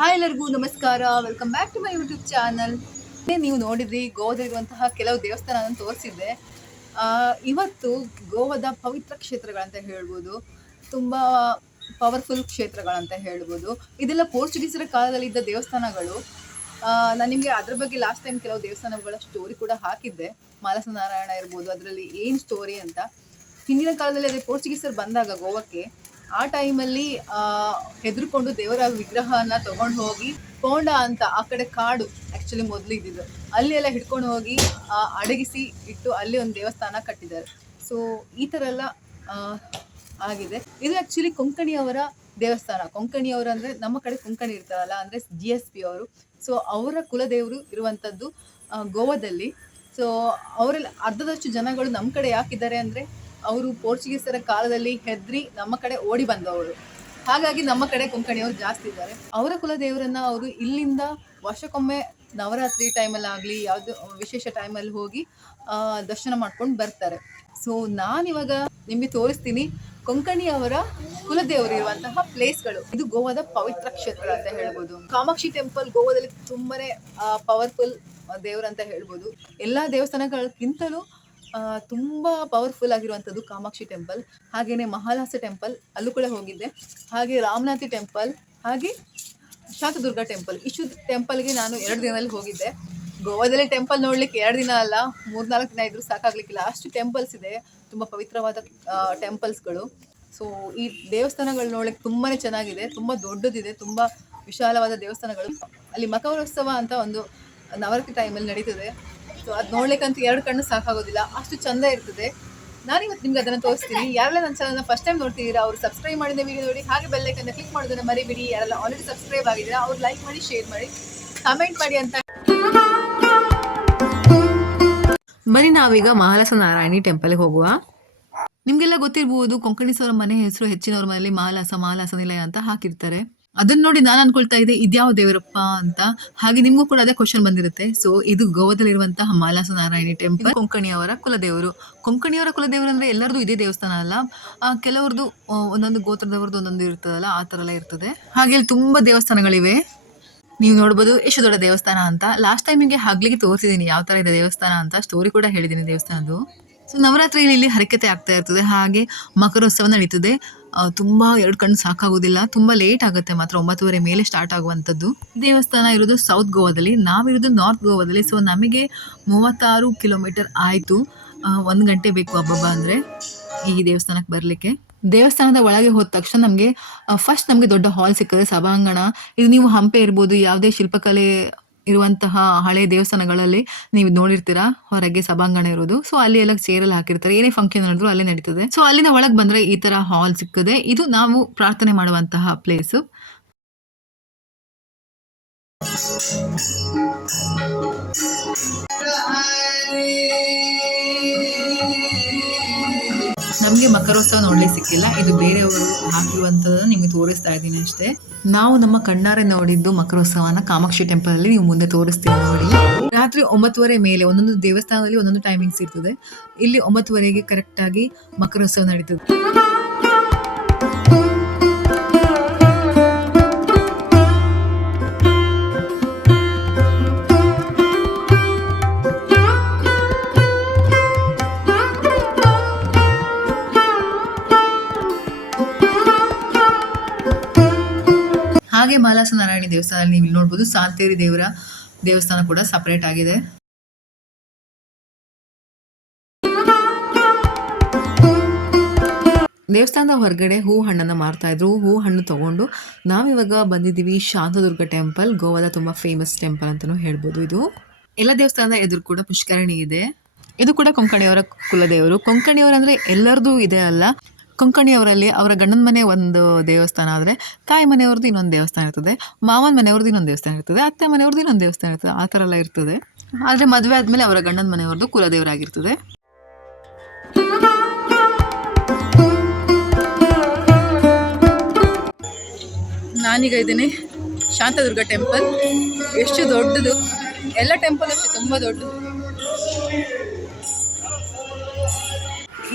Hi ಎಲ್ಲರಿಗೂ ನಮಸ್ಕಾರ. Welcome back to my YouTube channel ನೀವು ನೋಡಿದ್ರಿ ಗೋವಾದಲ್ಲಿರುವಂತಹ ಕೆಲವು ದೇವಸ್ಥಾನ ತೋರಿಸಿದ್ದೆ. ಆ, ಇವತ್ತು ಗೋವಾದ ಪವಿತ್ರ ಕ್ಷೇತ್ರಗಳಂತ ಹೇಳ್ಬೋದು ತುಂಬ ಪವರ್ಫುಲ್ ಕ್ಷೇತ್ರಗಳಂತ ಹೇಳ್ಬೋದು. ಇದೆಲ್ಲ ಪೋರ್ಚುಗೀಸರ ಕಾಲದಲ್ಲಿ ಇದ್ದ ದೇವಸ್ಥಾನಗಳು. ನಾನು ನಿಮಗೆ ಅದ್ರ ಬಗ್ಗೆ ಲಾಸ್ಟ್ ಟೈಮ್ ಕೆಲವು ದೇವಸ್ಥಾನಗಳ ಸ್ಟೋರಿ ಕೂಡ ಹಾಕಿದ್ದೆ. ಮಾಲಸ ನಾರಾಯಣ ಇರ್ಬೋದು ಅದರಲ್ಲಿ ಏನು ಸ್ಟೋರಿ ಅಂತ. ಹಿಂದಿನ ಕಾಲದಲ್ಲಿ ಅದೇ ಪೋರ್ಚುಗೀಸರು ಬಂದಾಗ ಗೋವಾಕ್ಕೆ ಆ ಟೈಮಲ್ಲಿ ಹೆದರ್ಕೊಂಡು ದೇವರ ವಿಗ್ರಹನ ತಗೊಂಡು ಹೋಗಿ ಕೋಂಡ ಅಂತ, ಆ ಕಡೆ ಕಾಡು ಆ್ಯಕ್ಚುಲಿ ಮೊದಲು ಇದ್ದಿದ್ದು. ಅಲ್ಲಿ ಎಲ್ಲ ಹಿಡ್ಕೊಂಡು ಹೋಗಿ ಅಡಗಿಸಿ ಇಟ್ಟು ಅಲ್ಲಿ ಒಂದು ದೇವಸ್ಥಾನ ಕಟ್ಟಿದ್ದಾರೆ. ಸೊ ಈ ಥರ ಎಲ್ಲ ಆಗಿದೆ. ಇದು ಆ್ಯಕ್ಚುಲಿ ಕೊಂಕಣಿಯವರ ದೇವಸ್ಥಾನ. ಕೊಂಕಣಿಯವರು ಅಂದರೆ, ನಮ್ಮ ಕಡೆ ಕೊಂಕಣಿ ಇರ್ತಾರಲ್ಲ, ಅಂದರೆ ಜಿ ಎಸ್ ಪಿ ಅವರು. ಸೊ ಅವರ ಕುಲದೇವರು ಇರುವಂಥದ್ದು ಗೋವಾದಲ್ಲಿ. ಸೊ ಅವರೆಲ್ಲ, ಅರ್ಧದಷ್ಟು ಜನಗಳು ನಮ್ಮ ಕಡೆ ಯಾಕಿದ್ದಾರೆ ಅಂದರೆ ಅವರು ಪೋರ್ಚುಗೀಸರ ಕಾಲದಲ್ಲಿ ಹೆದ್ರಿ ನಮ್ಮ ಕಡೆ ಓಡಿ ಬಂದವರು. ಹಾಗಾಗಿ ನಮ್ಮ ಕಡೆ ಕೊಂಕಣಿಯವರು ಜಾಸ್ತಿ ಇದ್ದಾರೆ. ಅವರ ಕುಲದೇವರನ್ನ ಅವರು ಇಲ್ಲಿಂದ ವರ್ಷಕ್ಕೊಮ್ಮೆ ನವರಾತ್ರಿ ಟೈಮಲ್ಲಿ ಆಗಲಿ, ಯಾವುದು, ವಿಶೇಷ ಟೈಮಲ್ಲಿ ಹೋಗಿ ದರ್ಶನ ಮಾಡ್ಕೊಂಡು ಬರ್ತಾರೆ. ಸೊ ನಾನಿವಾಗ ನಿಮಗೆ ತೋರಿಸ್ತೀನಿ ಕೊಂಕಣಿಯವರ ಕುಲದೇವರು ಇರುವಂತಹ ಪ್ಲೇಸ್ಗಳು ಇದು ಗೋವಾದ ಪವಿತ್ರ ಕ್ಷೇತ್ರ ಅಂತ ಹೇಳ್ಬೋದು. ಕಾಮಾಕ್ಷಿ ಟೆಂಪಲ್ ಗೋವಾದಲ್ಲಿ ತುಂಬಾನೇ ಪವರ್ಫುಲ್ ದೇವ್ರು ಅಂತ ಹೇಳ್ಬೋದು. ಎಲ್ಲಾ ದೇವಸ್ಥಾನಗಳಕ್ಕಿಂತಲೂ ತುಂಬಾ ಪವರ್ಫುಲ್ ಆಗಿರುವಂಥದ್ದು ಕಾಮಾಕ್ಷಿ ಟೆಂಪಲ್ ಹಾಗೆಯೇ ಮಹಾಲಾಸ ಟೆಂಪಲ್ ಅಲ್ಲೂ ಕೂಡ ಹೋಗಿದ್ದೆ. ಹಾಗೆ ರಾಮನಾಥಿ ಟೆಂಪಲ್ ಹಾಗೆ ಶಾಖದುರ್ಗ ಟೆಂಪಲ್ ಇಷ್ಟು ಟೆಂಪಲ್ಗೆ ನಾನು ಎರಡು ದಿನದಲ್ಲಿ ಹೋಗಿದ್ದೆ. ಗೋವಾದಲ್ಲಿ ಟೆಂಪಲ್ ನೋಡ್ಲಿಕ್ಕೆ ಎರಡು ದಿನ ಅಲ್ಲ, ಮೂರ್ನಾಲ್ಕು ದಿನ ಇದ್ರೂ ಸಾಕಾಗ್ಲಿಕ್ಕಿಲ್ಲ. ಅಷ್ಟು ಟೆಂಪಲ್ಸ್ ಇದೆ, ತುಂಬ ಪವಿತ್ರವಾದ ಟೆಂಪಲ್ಸ್ಗಳು ಸೊ ಈ ದೇವಸ್ಥಾನಗಳು ನೋಡ್ಲಿಕ್ಕೆ ತುಂಬಾ ಚೆನ್ನಾಗಿದೆ, ತುಂಬ ದೊಡ್ಡದಿದೆ, ತುಂಬ ವಿಶಾಲವಾದ ದೇವಸ್ಥಾನಗಳು. ಅಲ್ಲಿ ಮಕರೋತ್ಸವ ಅಂತ ಒಂದು ನವರಾತ್ರಿ ಟೈಮಲ್ಲಿ ನಡೀತದೆ. ಸೊ ಅದು ನೋಡ್ಲಿಕ್ಕಂತೂ ಎರಡು ಕಣ್ಣು ಸಾಕಾಗೋದಿಲ್ಲ. ಅಷ್ಟು ಚಂದ ಇರ್ತದೆ. ನಾನು ಇವತ್ತು ನಿಮ್ಗೆ ಅದನ್ನು ತೋರಿಸ್ತೀನಿ. ಯಾರೆಲ್ಲ ನನ್ನ ಚಾನಲ್ನ ಫಸ್ಟ್ ಟೈಮ್ ನೋಡ್ತಿದ್ದೀರಾ, ಅವ್ರು ಸಬ್ಸ್ಕ್ರೈಬ್ ಮಾಡಿದ ವಿಡಿಯೋ ನೋಡಿ, ಹಾಗೆ ಬೆಲ್ಲೈಕನ್ನ ಕ್ಲಿಕ್ ಮಾಡೋದನ್ನ ಮರಿಬಿಡಿ. ಯಾರೆಲ್ಲ ಆಲ್ರೆಡಿ ಸಬ್ಸ್ಕ್ರೈಬ್ ಆಗಿದ್ದೀರಾ, ಅವ್ರು ಲೈಕ್ ಮಾಡಿ ಶೇರ್ ಮಾಡಿ ಕಮೆಂಟ್ ಮಾಡಿ ಅಂತ. ಬನ್ನಿ ನಾವೀಗ ಮಹಾಲಸ ನಾರಾಯಣಿ ಟೆಂಪಲ್ಗೆ ಹೋಗುವ. ನಿಮ್ಗೆಲ್ಲ ಗೊತ್ತಿರ್ಬೋದು ಕೊಂಕಣಿಸೋರ ಮನೆ ಹೆಸರು ಹೆಚ್ಚಿನವ್ರ ಮನೆಯಲ್ಲಿ ಮಹಾಲಾಸ ಮಹಾಲಾಸ ನಿಲಯ ಅಂತ ಹಾಕಿರ್ತಾರೆ. ಅದನ್ನ ನೋಡಿ ನಾನು ಅನ್ಕೊಳ್ತಾ ಇದ್ದೆ ಇದ್ಯಾವ ದೇವರಪ್ಪ ಅಂತ. ಹಾಗೆ ನಿಮಗೂ ಕೂಡ ಅದೇ ಕ್ವಶನ್ ಬಂದಿರುತ್ತೆ. ಸೊ ಇದು ಗೋವಾದಲ್ಲಿರುವಂತಹ ಮಾಲಾಸ ನಾರಾಯಣಿ ಟೆಂಪಲ್ ಕೊಂಕಣಿಯವರ ಕುಲದೇವರು. ಕೊಂಕಣಿಯವರ ಕುಲದೇವರು ಅಂದ್ರೆ ಎಲ್ಲರದು ಇದೇ ದೇವಸ್ಥಾನ ಅಲ್ಲ. ಕೆಲವರದು ಒಂದೊಂದು ಗೋತ್ರದವ್ರದ್ದು ಒಂದೊಂದು ಇರ್ತದಲ್ಲ, ಆ ತರ ಎಲ್ಲ ಇರ್ತದೆ. ಹಾಗೆ ಇಲ್ಲಿ ತುಂಬಾ ದೇವಸ್ಥಾನಗಳಿವೆ. ನೀವು ನೋಡ್ಬೋದು ಎಷ್ಟು ದೊಡ್ಡ ದೇವಸ್ಥಾನ ಅಂತ. ಲಾಸ್ಟ್ ಟೈಮ್ ನಿಮಗೆ ಹಗ್ಲಿಗೆ ತೋರಿಸಿದ್ದೀನಿ ಯಾವ ತರ ಇದೆ ದೇವಸ್ಥಾನ ಅಂತ. ಸ್ಟೋರಿ ಕೂಡ ಹೇಳಿದ್ದೀನಿ ದೇವಸ್ಥಾನದ್ದು. ಸೊ ನವರಾತ್ರಿಯಲ್ಲಿ ಇಲ್ಲಿ ಹರಕತೆ ಆಗ್ತಾ ಇರ್ತದೆ. ಹಾಗೆ ಮಕರೋತ್ಸವ ನಡೀತದೆ. ತುಂಬಾ ಎರಡು ಕಣ್ಣು ಸಾಕಾಗೋದಿಲ್ಲ. ತುಂಬಾ ಲೇಟ್ ಆಗುತ್ತೆ ಮಾತ್ರ ಒಂಬತ್ತುವರೆ ಮೇಲೆ ಸ್ಟಾರ್ಟ್ ಆಗುವಂಥದ್ದು. ದೇವಸ್ಥಾನ ಇರೋದು ಸೌತ್ ಗೋವಾದಲ್ಲಿ. ನಾವಿರೋದು ನಾರ್ತ್ ಗೋವಾದಲ್ಲಿ. ಸೊ ನಮಗೆ ಮೂವತ್ತಾರು ಕಿಲೋಮೀಟರ್ ಆಯಿತು. ಒಂದು ಗಂಟೆ ಬೇಕು ಹಬ್ಬಬ್ಬ ಅಂದರೆ ಈ ದೇವಸ್ಥಾನಕ್ಕೆ ಬರಲಿಕ್ಕೆ. ದೇವಸ್ಥಾನದ ಒಳಗೆ ಹೋದ ತಕ್ಷಣ ನಮಗೆ ಫಸ್ಟ್ ನಮಗೆ ದೊಡ್ಡ ಹಾಲ್ ಸಿಗ್ತದೆ ಸಭಾಂಗಣ. ಇದು ನೀವು ಹಂಪೆ ಇರ್ಬೋದು, ಯಾವುದೇ ಶಿಲ್ಪಕಲೆ ಇರುವಂತಹ ಹಳೆ ದೇವಸ್ಥಾನಗಳಲ್ಲಿ ನೀವು ನೋಡಿರ್ತೀರಾ? ಹೊರಗೆ ಸಭಾಂಗಣ ಇರೋದು. ಸೊ ಅಲ್ಲಿ ಎಲ್ಲ ಚೇರಲ್ಲಿ ಹಾಕಿರ್ತಾರೆ. ಏನೇ ಫಂಕ್ಷನ್ ನಡೆದ್ರು ಅಲ್ಲೇ ನಡೀತದೆ. ಸೊ ಅಲ್ಲಿನ ಒಳಗೆ ಬಂದ್ರೆ ಈ ತರ ಹಾಲ್ ಸಿಕ್ಕದೆ ಇದು ನಾವು ಪ್ರಾರ್ಥನೆ ಮಾಡುವಂತಹ ಪ್ಲೇಸು ನಮಗೆ ಮಕರೋತ್ಸವ ನೋಡ್ಲಿಕ್ಕೆ ಸಿಕ್ಕಿಲ್ಲ. ಇದು ಬೇರೆಯವರು ಹಾಕಿರುವಂಥದ್ದು ನಿಮಗೆ ತೋರಿಸ್ತಾ ಇದ್ದೀನಿ ಅಷ್ಟೇ. ನಾವು ನಮ್ಮ ಕಣ್ಣಾರೆ ನೋಡಿದ್ದು ಮಕರೋತ್ಸವನ ಕಾಮಾಕ್ಷಿ ಟೆಂಪಲ್ ಅಲ್ಲಿ ನೀವು ಮುಂದೆ ತೋರಿಸ್ತೀವಿ ನೋಡಿ. ರಾತ್ರಿ ಒಂಬತ್ತುವರೆ ಮೇಲೆ ಒಂದೊಂದು ದೇವಸ್ಥಾನದಲ್ಲಿ ಒಂದೊಂದು ಟೈಮಿಂಗ್ಸ್ ಇರ್ತದೆ. ಇಲ್ಲಿ ಒಂಬತ್ತುವರೆಗೆ ಕರೆಕ್ಟ್ ಆಗಿ ಮಕರೋತ್ಸವ ನಡೀತದೆ. ಮಾಲಾಸ ನಾರಾಯಣಿ ದೇವಸ್ಥಾನದಲ್ಲಿ ನೀವು ಇಲ್ಲಿ ನೋಡ್ಬೋದು. ಸಾಂತೇರಿ ದೇವರ ದೇವಸ್ಥಾನ ಕೂಡ ಸಪರೇಟ್ ಆಗಿದೆ. ದೇವಸ್ಥಾನದ ಹೊರಗಡೆ ಹೂ ಹಣ್ಣನ್ನು ಮಾರ್ತಾ ಇದ್ರು. ಹೂ ಹಣ್ಣು ತಗೊಂಡು ನಾವಿವಾಗ ಬಂದಿದ್ದೀವಿ ಶಾಂತದುರ್ಗ ಟೆಂಪಲ್ ಗೋವಾದ ತುಂಬಾ ಫೇಮಸ್ ಟೆಂಪಲ್ ಅಂತಾನೂ ಹೇಳ್ಬೋದು ಇದು. ಎಲ್ಲ ದೇವಸ್ಥಾನದ ಎದುರು ಕೂಡ ಪುಷ್ಕರಣಿ ಇದೆ. ಇದು ಕೂಡ ಕೊಂಕಣಿಯವರ ಕುಲದೇವರು. ಕೊಂಕಣಿಯವರು ಅಂದ್ರೆ ಎಲ್ಲರದು ಇದೆ ಅಲ್ಲ. ಕೊಂಕಣಿಯವರಲ್ಲಿ ಅವರ ಗಂಡನ ಮನೆ ಒಂದು ದೇವಸ್ಥಾನ ಆದರೆ ತಾಯಿ ಮನೆಯವ್ರದ್ದು ಇನ್ನೊಂದು ದೇವಸ್ಥಾನ ಇರ್ತದೆ, ಮಾವನ ಮನೆಯವ್ರದ್ದು ಇನ್ನೊಂದು ದೇವಸ್ಥಾನ ಇರ್ತದೆ, ಅತ್ತೆ ಮನೆಯವ್ರದ್ದು ಇನ್ನೊಂದು ದೇವಸ್ಥಾನ ಇರ್ತದೆ, ಆ ಥರ ಎಲ್ಲ ಇರ್ತದೆ. ಆದರೆ ಮದುವೆ ಆದಮೇಲೆ ಅವರ ಗಂಡನ ಮನೆಯವ್ರದ್ದು ಕುಲದೇವರಾಗಿರ್ತದೆ. ನಾನೀಗ ಇದ್ದೀನಿ ಶಾಂತದುರ್ಗ ಟೆಂಪಲ್. ಎಷ್ಟು ದೊಡ್ಡದು. ಎಲ್ಲ ಟೆಂಪಲ್ ಅಷ್ಟೇ, ತುಂಬ ದೊಡ್ಡದು.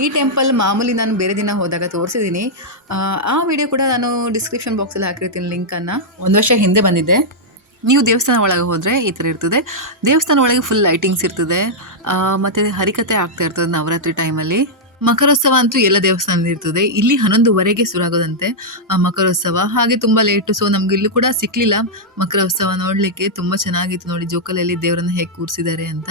ಈ ಟೆಂಪಲ್ ಮಾಮೂಲಿ ನಾನು ಬೇರೆ ದಿನ ಹೋದಾಗ ತೋರಿಸಿದ್ದೀನಿ. ಆ ವಿಡಿಯೋ ಕೂಡ ನಾನು ಡಿಸ್ಕ್ರಿಪ್ಷನ್ ಬಾಕ್ಸಲ್ಲಿ ಹಾಕಿರ್ತೀನಿ ಲಿಂಕನ್ನು ಒಂದು ವರ್ಷ ಹಿಂದೆ ಬಂದಿದ್ದೆ ನೀವು ದೇವಸ್ಥಾನ ಒಳಗೆ ಹೋದರೆ ಈ ಥರ ಇರ್ತದೆ. ದೇವಸ್ಥಾನ ಒಳಗೆ ಫುಲ್ ಲೈಟಿಂಗ್ಸ್ ಇರ್ತದೆ. ಮತ್ತು ಹರಿಕತೆ ಆಗ್ತಾ ಇರ್ತದೆ ನವರಾತ್ರಿ ಟೈಮಲ್ಲಿ ಮಕರೋತ್ಸವ ಅಂತೂ ಎಲ್ಲ ದೇವಸ್ಥಾನದಲ್ಲಿ ಇರ್ತದೆ. ಇಲ್ಲಿ ಹನ್ನೊಂದುವರೆಗೆ ಶುರುವಾಗೋದಂತೆ ಮಕರೋತ್ಸವ. ಹಾಗೆ ತುಂಬ ಲೇಟು ಸೊ ನಮ್ಗೆ ಇಲ್ಲೂ ಕೂಡ ಸಿಕ್ಕಲಿಲ್ಲ ಮಕರೋತ್ಸವ ನೋಡಲಿಕ್ಕೆ ತುಂಬ ಚೆನ್ನಾಗಿತ್ತು ನೋಡಿ. ಜೋಕಲಲ್ಲಿ ದೇವರನ್ನು ಹೇಗೆ ಕೂರಿಸಿದ್ದಾರೆ ಅಂತ.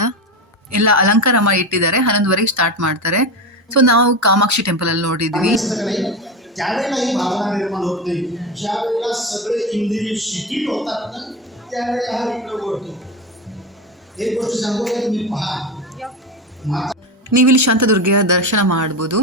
ಎಲ್ಲ ಅಲಂಕಾರ ಮಾಡಿ ಇಟ್ಟಿದ್ದಾರೆ. ಹನ್ನೊಂದುವರೆಗೆ ಸ್ಟಾರ್ಟ್ ಮಾಡ್ತಾರೆ. ಸೊ ನಾವು ಕಾಮಾಕ್ಷಿ ಟೆಂಪಲ್ ಅಲ್ಲಿ ನೋಡಿದ್ವಿ नाही त्यावेळेला ही भावना निर्माण होत नाही ज्या वेळेला सगळे इंद्रिय शिथिल होतात ना त्यावेळेला हा विक्रम ओढतो एक गोष्ट सांगू का तुम्ही पहा माता ನೀವಿಲ್ಲಿ ಶಾಂತದುರ್ಗೆಯ ದರ್ಶನ ಮಾಡ್ಬೋದು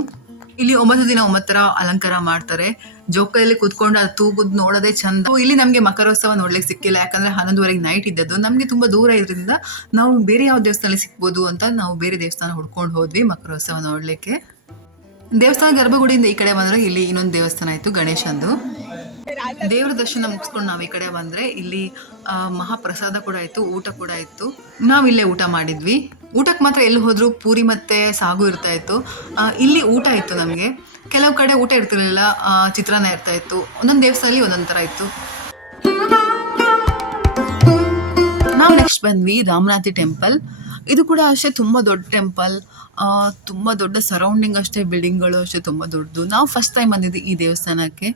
ಇಲ್ಲಿ ಒಂಬತ್ತು ದಿನ ಒಂಬತ್ತರ ಅಲಂಕಾರ ಮಾಡ್ತಾರೆ. ಜೋಕಲ್ಲಿ ಕುತ್ಕೊಂಡು ಅದು ತೂಗುದ್ ನೋಡೋದೇ ಚಂದ. ಇಲ್ಲಿ ನಮಗೆ ಮಕರೋತ್ಸವ ನೋಡ್ಲಿಕ್ಕೆ ಸಿಕ್ಕಿಲ್ಲ. ಯಾಕಂದ್ರೆ ಹನ್ನೊಂದುವರೆಗೆ ನೈಟ್ ಇದ್ದದ್ದು. ನಮಗೆ ತುಂಬಾ ದೂರ ಇದ್ರಿಂದ ನಾವು ಬೇರೆ ಯಾವ ದೇವಸ್ಥಾನದಲ್ಲಿ ಸಿಕ್ಬೋದು ಅಂತ ನಾವು ಬೇರೆ ದೇವಸ್ಥಾನ ಹುಡ್ಕೊಂಡು ಹೋದ್ವಿ ಮಕರೋತ್ಸವ ನೋಡ್ಲಿಕ್ಕೆ. ದೇವಸ್ಥಾನ ಗರ್ಭಗುಡಿಯಿಂದ ಈ ಕಡೆ ಬಂದ್ರೆ ಇಲ್ಲಿ ಇನ್ನೊಂದು ದೇವಸ್ಥಾನ ಇತ್ತು ಗಣೇಶಂದು. ದೇವ್ರ ದರ್ಶನ ಮುಗಿಸ್ಕೊಂಡು ನಾವು ಈ ಕಡೆ ಬಂದ್ರೆ ಇಲ್ಲಿ ಮಹಾಪ್ರಸಾದ ಕೂಡ ಇತ್ತು ಊಟ ಕೂಡ ಇತ್ತು ನಾವು ಇಲ್ಲೇ ಊಟ ಮಾಡಿದ್ವಿ. ಊಟಕ್ಕೆ ಮಾತ್ರ ಎಲ್ಲಿ ಹೋದ್ರು ಪೂರಿ ಮತ್ತೆ ಸಾಗು ಇರ್ತಾ ಇತ್ತು. ಇಲ್ಲಿ ಊಟ ಇತ್ತು ನಮಗೆ. ಕೆಲವು ಕಡೆ ಊಟ ಇರ್ತಿರಲಿಲ್ಲ ಚಿತ್ರಾನ್ನ ಇರ್ತಾ ಇತ್ತು. ಒಂದೊಂದು ದೇವಸ್ಥಾನದಲ್ಲಿ ಒಂದೊಂದು ಥರ ಇತ್ತು. ನಾವು ನೆಕ್ಸ್ಟ್ ಬಂದ್ವಿ ರಾಮನಾಥಿ ಟೆಂಪಲ್ ಇದು ಕೂಡ ಅಷ್ಟೇ ತುಂಬ ದೊಡ್ಡ ಟೆಂಪಲ್ ತುಂಬ ದೊಡ್ಡ ಸರೌಂಡಿಂಗ್ ಅಷ್ಟೇ ಬಿಲ್ಡಿಂಗ್ಗಳು ಅಷ್ಟೇ ತುಂಬ ದೊಡ್ಡದು. ನಾವು ಫಸ್ಟ್ ಟೈಮ್ ಬಂದಿದ್ದು ಈ ದೇವಸ್ಥಾನಕ್ಕೆ.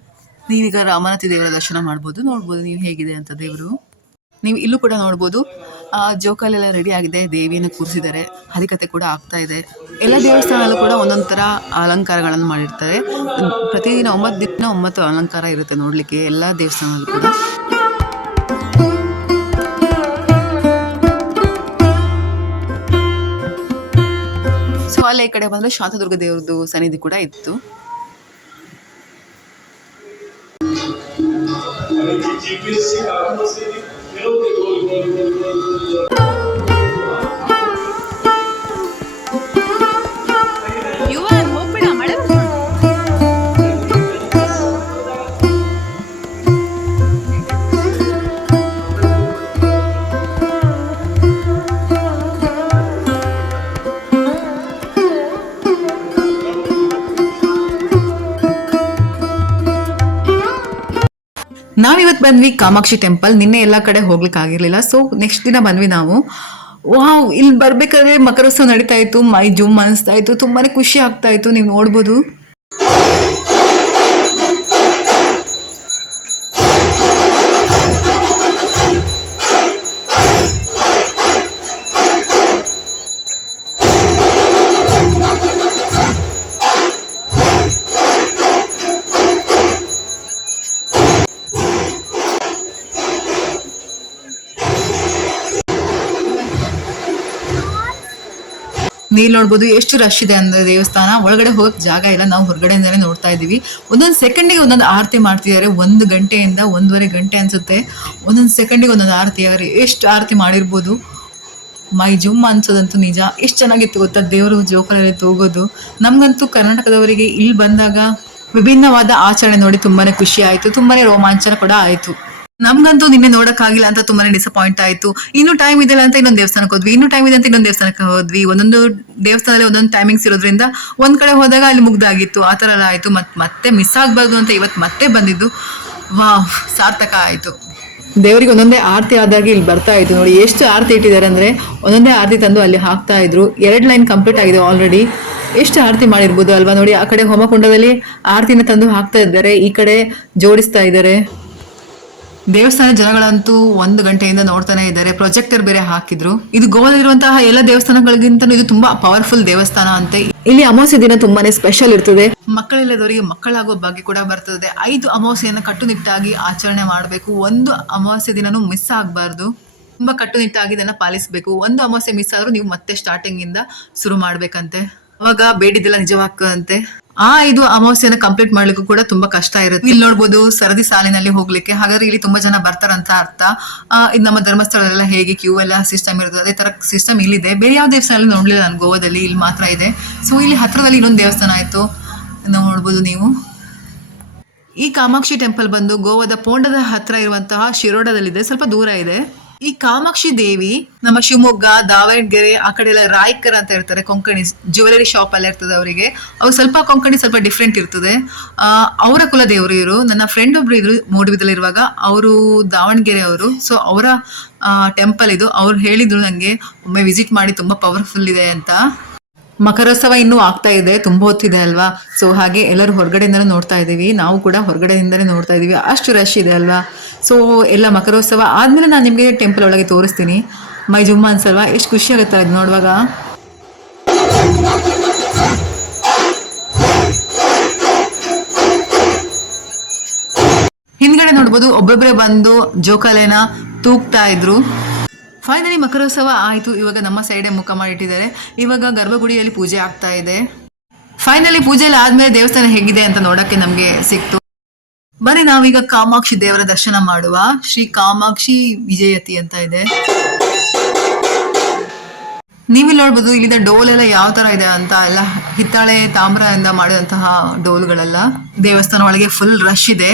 ನೀವೀಗ ರಾಮನಾಥಿ ದೇವರ ದರ್ಶನ ಮಾಡ್ಬೋದು. ನೋಡ್ಬೋದು ನೀವು ಹೇಗಿದೆ ಅಂತ ದೇವರು. ನೀವು ಇಲ್ಲೂ ಕೂಡ ನೋಡ್ಬೋದು. ಜೋಕಾಲೆಲ್ಲ ರೆಡಿ ಆಗಿದೆ, ದೇವಿಯನ್ನು ಕೂರಿಸಿದ್ದಾರೆ ಹರಿಕತೆ ಕೂಡ ಆಗ್ತಾ ಇದೆ. ಎಲ್ಲ ದೇವಸ್ಥಾನದಲ್ಲೂ ಕೂಡ ಒಂದೊಂದು ಥರ ಅಲಂಕಾರಗಳನ್ನು ಮಾಡಿರ್ತಾರೆ. ಪ್ರತಿದಿನ ಒಂಬತ್ತು ದಿನ ಒಂಬತ್ತು ಅಲಂಕಾರ ಇರುತ್ತೆ ನೋಡಲಿಕ್ಕೆ ಎಲ್ಲ ದೇವಸ್ಥಾನದಲ್ಲೂ ಕೂಡ. ಸೊ, ಅಲ್ಲಿ ಈ ಕಡೆ ಬಂದರೆ ಶಾಂತದುರ್ಗ ದೇವ್ರದ್ದು ಸನ್ನಿಧಿ ಕೂಡ ಇತ್ತು. ಬಂದ್ವಿ ಕಾಮಾಕ್ಷಿ ಟೆಂಪಲ್ ನಿನ್ನೆ ಎಲ್ಲ ಕಡೆ ಹೋಗ್ಲಿಕ್ಕೆ ಆಗಿರ್ಲಿಲ್ಲ. ಸೊ ನೆಕ್ಸ್ಟ್ ದಿನ ಬಂದ್ವಿ ನಾವು. ವಾವ್ ಇಲ್ಲಿ ಬರ್ಬೇಕಾದ್ರೆ ಮಕರೋತ್ಸವ ನಡೀತಾ ಇತ್ತು. ಮೈ ಜುಮ್ ಅನಿಸ್ತಾ ಇತ್ತು. ತುಂಬಾನೇ ಖುಷಿ ಆಗ್ತಾ ಇತ್ತು. ನೀವು ನೋಡ್ಬೋದು. ನೀವ್ ನೋಡ್ಬೋದು, ಎಷ್ಟು ರಶ್ ಇದೆ ಅಂದ್ರೆ ದೇವಸ್ಥಾನ. ಒಳಗಡೆ ಹೋಗಕ್ ಜಾಗ ಇಲ್ಲ, ನಾವು ಹೊರಗಡೆಯಿಂದಲೇ ನೋಡ್ತಾ ಇದ್ದೀವಿ. ಒಂದೊಂದು ಸೆಕೆಂಡಿಗೆ ಒಂದೊಂದು ಆರತಿ ಮಾಡ್ತಿದ್ದಾರೆ. ಒಂದು ಗಂಟೆಯಿಂದ ಒಂದೂವರೆ ಗಂಟೆ ಅನ್ಸುತ್ತೆ. ಒಂದೊಂದು ಸೆಕೆಂಡಿಗೆ ಒಂದೊಂದು ಆರತಿ ಯಾರು ಎಷ್ಟು ಆರತಿ ಮಾಡಿರ್ಬೋದು. ಮೈ ಜುಮ್ ಅನ್ಸೋದಂತೂ ನಿಜ. ಎಷ್ಟು ಚೆನ್ನಾಗಿತ್ತು ಗೊತ್ತಾ? ದೇವರು ಜೋಕರಲ್ಲಿ ತೂಗೋದು. ನಮಗಂತೂ ಕರ್ನಾಟಕದವರಿಗೆ ಇಲ್ಲಿ ಬಂದಾಗ ವಿಭಿನ್ನವಾದ ಆಚರಣೆ ನೋಡಿ ತುಂಬಾನೇ ಖುಷಿ ಆಯಿತು. ತುಂಬಾನೇ ರೋಮಾಂಚನ ಕೂಡ ಆಯ್ತು. ನಮ್ಗಂತೂ ನಿನ್ನೆ ನೋಡಕ್ಕಾಗಿಲ್ಲ ಅಂತ ತುಂಬಾನೇ ಡಿಸಪಾಯಿಂಟ್ ಆಯ್ತು. ಇನ್ನು ಟೈಮ್ ಇದೆಲ್ಲ ಅಂತ ಇನ್ನೊಂದು ದೇವಸ್ಥಾನಕ್ಕೆ ಹೋದ್ವಿ. ಇನ್ನು ಟೈಮ್ ಇದೆ ಅಂತ ಇನ್ನೊಂದು ದೇವಸ್ಥಾನಕ್ಕೆ ಹೋದ್ವಿ. ಒಂದೊಂದು ದೇವಸ್ಥಾನದಲ್ಲಿ ಒಂದೊಂದು ಟೈಮಿಂಗ್ಸ್ ಇರೋದ್ರಿಂದ ಒಂದ್ ಕಡೆ ಹೋದಾಗ ಅಲ್ಲಿ ಮುಗ್ದಾಗಿತ್ತು. ಆ ಥರ ಎಲ್ಲ ಆಯ್ತು. ಮತ್ ಮತ್ತೆ ಮಿಸ್ ಆಗ್ಬಾರ್ದು ಅಂತ ಇವತ್ತು ಮತ್ತೆ ಬಂದಿದ್ದು. ವಾ ಸಾರ್ಥಕ ಆಯ್ತು. ದೇವರಿಗೆ ಒಂದೊಂದೇ ಆರತಿ ಆದಾಗ ಇಲ್ಲಿ ಬರ್ತಾ ಇತ್ತು. ನೋಡಿ, ಎಷ್ಟು ಆರತಿ ಇಟ್ಟಿದ್ದಾರೆ ಅಂದ್ರೆ ಒಂದೊಂದೇ ಆರತಿ ತಂದು ಅಲ್ಲಿ ಹಾಕ್ತಾ ಇದ್ರು. ಎರಡು ಲೈನ್ ಕಂಪ್ಲೀಟ್ ಆಗಿದೆ ಆಲ್ರೆಡಿ ಎಷ್ಟು ಆರತಿ ಮಾಡಿರ್ಬೋದು ಅಲ್ವಾ? ನೋಡಿ, ಆ ಕಡೆ ಹೋಮಕುಂಡದಲ್ಲಿ ಆರತಿನ ತಂದು ಹಾಕ್ತಾ ಇದ್ದಾರೆ. ಈ ಕಡೆ ಜೋಡಿಸ್ತಾ ಇದ್ದಾರೆ. ದೇವಸ್ಥಾನ ಜನಗಳಂತೂ ಒಂದು ಗಂಟೆಯಿಂದ ನೋಡ್ತಾನೆ ಇದ್ದಾರೆ. ಪ್ರೊಜೆಕ್ಟರ್ ಬೇರೆ ಹಾಕಿದ್ರು. ಇದು ಗೋವಾದಲ್ಲಿರುವಂತಹ ಎಲ್ಲ ದೇವಸ್ಥಾನಗಳಿಗಿಂತ ಇದು ತುಂಬಾ ಪವರ್ಫುಲ್ ದೇವಸ್ಥಾನ ಅಂತೆ. ಇಲ್ಲಿ ಅಮಾವಾಸ್ಯೆ ದಿನ ತುಂಬಾನೇ ಸ್ಪೆಷಲ್ ಇರ್ತದೆ. ಮಕ್ಕಳಿಲ್ಲದವರಿಗೆ ಮಕ್ಕಳಾಗೋ ಭಾಗ್ಯ ಕೂಡ ಬರ್ತದೆ. ಐದು ಅಮಾವಾಸ್ಯೆಯನ್ನು ಕಟ್ಟುನಿಟ್ಟಾಗಿ ಆಚರಣೆ ಮಾಡಬೇಕು. ಒಂದು ಅಮಾವಾಸ್ಯೆ ದಿನನೂ ಮಿಸ್ ಆಗಬಾರ್ದು. ತುಂಬಾ ಕಟ್ಟುನಿಟ್ಟಾಗಿ ಇದನ್ನ ಪಾಲಿಸಬೇಕು. ಒಂದು ಅಮಾವಾಸ್ಯೆ ಮಿಸ್ ಆದ್ರೂ ನೀವು ಮತ್ತೆ ಸ್ಟಾರ್ಟಿಂಗ್ ಇಂದ ಶುರು ಮಾಡ್ಬೇಕಂತೆ. ಅವಾಗ ಬೇಡಿದ್ದೆಲ್ಲ ನಿಜವಾಗ್ತದಂತೆ ಆ ಇದು ಅಮಾವಾಸ್ಯೆನ ಕಂಪ್ಲೀಟ್ ಮಾಡ್ಲಿಕ್ಕೂ ಕೂಡ ತುಂಬಾ ಕಷ್ಟ ಇರುತ್ತೆ. ಇಲ್ಲಿ ನೋಡ್ಬೋದು ಸರದಿ ಸಾಲಿನಲ್ಲಿ ಹೋಗ್ಲಿಕ್ಕೆ, ಹಾಗಾದ್ರೆ ಇಲ್ಲಿ ತುಂಬಾ ಜನ ಬರ್ತಾರಂತ ಅರ್ಥ. ಇದು ನಮ್ಮ ಧರ್ಮಸ್ಥಳದಲ್ಲೆಲ್ಲ ಹೇಗೆ ಕ್ಯೂ ಎಲ್ಲ ಸಿಸ್ಟಮ್ ಇರುತ್ತೆ, ಅದೇ ತರ ಸಿಸ್ಟಮ್ ಇಲ್ಲಿದೆ. ಬೇರೆ ಯಾವ ದೇವಸ್ಥಾನ ನೋಡ್ಲಿಲ್ಲ ನಾನು, ಗೋವಾದಲ್ಲಿ ಇಲ್ಲಿ ಮಾತ್ರ ಇದೆ. ಸೊ ಇಲ್ಲಿ ಹತ್ರದಲ್ಲಿ ಇನ್ನೊಂದು ದೇವಸ್ಥಾನ ಆಯ್ತು. ನೋಡ್ಬೋದು ನೀವು. ಈ ಕಾಮಾಕ್ಷಿ ಟೆಂಪಲ್ ಬಂದು ಗೋವಾದ ಪೋಂಡದ ಹತ್ರ ಇರುವಂತಹ ಶಿರೋಡದಲ್ಲಿದೆ. ಸ್ವಲ್ಪ ದೂರ ಇದೆ. ಈ ಕಾಮಾಕ್ಷಿ ದೇವಿ ನಮ್ಮ ಶಿವಮೊಗ್ಗ, ದಾವಣಗೆರೆ, ಆ ಕಡೆ ಎಲ್ಲ ರಾಯ್ಕರ್ ಅಂತ ಇರ್ತಾರೆ, ಕೊಂಕಣಿ ಜ್ಯುವೆಲರಿ ಶಾಪ್ ಅಲ್ಲೇ ಇರ್ತದೆ ಅವರಿಗೆ. ಅವ್ರು ಸ್ವಲ್ಪ ಕೊಂಕಣಿ ಸ್ವಲ್ಪ ಡಿಫ್ರೆಂಟ್ ಇರ್ತದೆ. ಅವರ ಕುಲ ದೇವರು ಇವರು. ನನ್ನ ಫ್ರೆಂಡ್ ಒಬ್ರು ಇದ್ರು ಮೂಡುಬಿದಲ್ಲಿರುವಾಗ ಅವರು ದಾವಣಗೆರೆ ಅವರು. ಸೊ ಅವರ ಟೆಂಪಲ್ ಇದು. ಅವ್ರು ಹೇಳಿದ್ರು ನನಗೆ ಒಮ್ಮೆ ವಿಸಿಟ್ ಮಾಡಿ, ತುಂಬಾ ಪವರ್ಫುಲ್ ಇದೆ ಅಂತ. ಮಕರೋತ್ಸವ ಇನ್ನೂ ಆಗ್ತಾ ಇದೆ, ತುಂಬ ಹೊತ್ತಿದೆ ಅಲ್ವಾ? ಸೊ ಹಾಗೆ ಎಲ್ಲರೂ ಹೊರಗಡೆಯಿಂದಲೇ ನೋಡ್ತಾ ಇದ್ದೀವಿ. ನಾವು ಕೂಡ ಹೊರಗಡೆಯಿಂದಲೇ ನೋಡ್ತಾ ಇದ್ದೀವಿ. ಅಷ್ಟು ರಶ್ ಇದೆ ಅಲ್ವಾ? ಸೊ ಎಲ್ಲ ಮಕರೋತ್ಸವ ಆದಮೇಲೆ ನಾನು ನಿಮಗೆ ಟೆಂಪಲ್ ಒಳಗೆ ತೋರಿಸ್ತೀನಿ. ಮೈ ಜುಮ್ಮ ಅನ್ಸಲ್ವಾ? ಎಷ್ಟು ಖುಷಿ ಆಗುತ್ತೆ ಅದು ನೋಡುವಾಗ. ಹಿಂದ್ಗಡೆ ನೋಡ್ಬೋದು ಒಬ್ಬೊಬ್ಬರೇ ಬಂದು ಜೋಕಾಲೆನ ತೂಗ್ತಾ ಇದ್ರು. ಫೈನಲಿ ಮಕರೋತ್ಸವ ಆಯಿತು. ಇವಾಗ ನಮ್ಮ ಸೈಡೆ ಮುಖ ಮಾಡಿಟ್ಟಿದ್ದಾರೆ. ಇವಾಗ ಗರ್ಭಗುಡಿಯಲ್ಲಿ ಪೂಜೆ ಆಗ್ತಾ ಇದೆ. ಫೈನಲಿ ಪೂಜೆ ಎಲ್ಲ ಆದ್ಮೇಲೆ ದೇವಸ್ಥಾನ ಹೇಗಿದೆ ಅಂತ ನೋಡಕ್ಕೆ ನಮ್ಗೆ ಸಿಕ್ತು. ಬನ್ನಿ, ನಾವೀಗ ಕಾಮಾಕ್ಷಿ ದೇವರ ದರ್ಶನ ಮಾಡುವ. ಶ್ರೀ ಕಾಮಾಕ್ಷಿ ವಿಜಯತಿ ಅಂತ ಇದೆ. ನೀವಿಲ್ಲಿ ನೋಡ್ಬೋದು, ಇಲ್ಲಿದ ಡೋಲ್ ಎಲ್ಲ ಯಾವ ತರ ಇದೆ ಅಂತ ಎಲ್ಲ ಹಿತ್ತಾಳೆ ತಾಮ್ರದಿಂದ ಮಾಡಿದಂತಹ ಡೋಲ್ಗಳೆಲ್ಲ. ದೇವಸ್ಥಾನ ಒಳಗೆ ಫುಲ್ ರಶ್ ಇದೆ.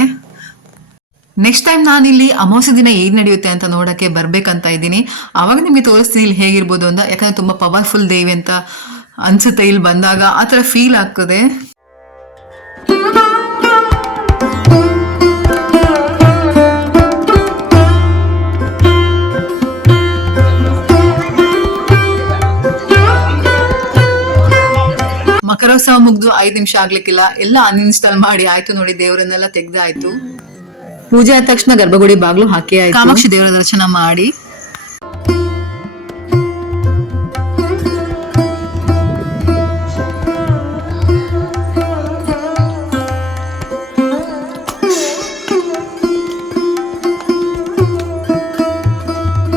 ನೆಕ್ಸ್ಟ್ ಟೈಮ್ ನಾನು ಇಲ್ಲಿ ಅಮಾವಾಸ್ಯ ದಿನ ಏನ್ ನಡೆಯುತ್ತೆ ಅಂತ ನೋಡಕ್ಕೆ ಬರ್ಬೇಕಂತ ಇದ್ದೀನಿ. ಅವಾಗ ನಿಮಗೆ ತೋರಿಸ್ತೀನಿ ಇಲ್ಲಿ ಹೇಗಿರ್ಬೋದು ಅಂತ. ಯಾಕಂದ್ರೆ ತುಂಬಾ ಪವರ್ಫುಲ್ ದೇವಿ ಅಂತ ಅನ್ಸುತ್ತೆ ಇಲ್ಲಿ ಬಂದಾಗ. ಆ ಥರ ಫೀಲ್ ಆಗ್ತದೆ. ಮಕರೋತ್ಸವ ಮುಗ್ದು ಐದು ನಿಮಿಷ ಆಗ್ಲಿಕ್ಕಿಲ್ಲ. ಎಲ್ಲ ಅನ್ಇನ್ಸ್ಟಾಲ್ ಮಾಡಿ ಆಯ್ತು ನೋಡಿ ದೇವರನ್ನೆಲ್ಲ ತೆಗ್ದಾಯ್ತು. ಪೂಜೆ ಆದ ತಕ್ಷಣ ಗರ್ಭಗುಡಿ ಬಾಗ್ಲು ಹಾಕಿ ಕಾಮಾಕ್ಷಿ ದೇವರ ದರ್ಶನ ಮಾಡಿ.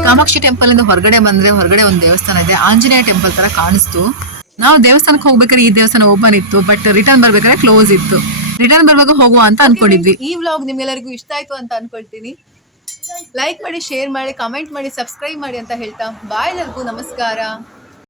ಕಾಮಾಕ್ಷಿ ಟೆಂಪಲ್ ಇಂದ ಹೊರಗಡೆ ಬಂದ್ರೆ ಹೊರಗಡೆ ಒಂದು ದೇವಸ್ಥಾನ ಇದೆ. ಆಂಜನೇಯ ಟೆಂಪಲ್ ತರ ಕಾಣಿಸ್ತು. ನಾವು ದೇವಸ್ಥಾನಕ್ಕೆ ಹೋಗ್ಬೇಕಾದ್ರೆ ಈ ದೇವಸ್ಥಾನ ಓಪನ್ ಇತ್ತು ಬಟ್ ರಿಟರ್ನ್ ಬರ್ಬೇಕಾದ್ರೆ ಕ್ಲೋಸ್ ಇತ್ತು. ರಿಟರ್ನ್ ಬರುವಾಗ ಹೋಗುವ ಅಂತ ಅನ್ಕೊಂಡಿದ್ವಿ. ಈ ವ್ಲಾಗ್ ನಿಮ್ಗೆಲ್ಲರಿಗೂ ಇಷ್ಟ ಆಯ್ತು ಅಂತ ಅನ್ಕೊಳ್ತೀನಿ. ಲೈಕ್ ಮಾಡಿ ಶೇರ್ ಮಾಡಿ ಕಮೆಂಟ್ ಮಾಡಿ ಸಬ್ಸ್ಕ್ರೈಬ್ ಮಾಡಿ ಅಂತ ಹೇಳ್ತಾ. ಬಾಯ್ ಎಲ್ಲರಿಗೂ. ನಮಸ್ಕಾರ.